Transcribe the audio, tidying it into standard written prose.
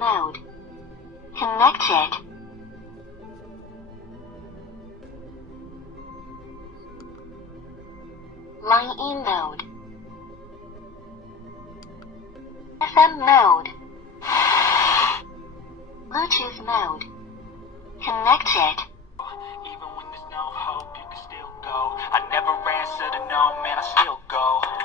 mode. Connected. Line in mode. FM mode. Bluetooth mode. Connected. Even when there's no hope, you can still go. I never answer to no, man, I still go.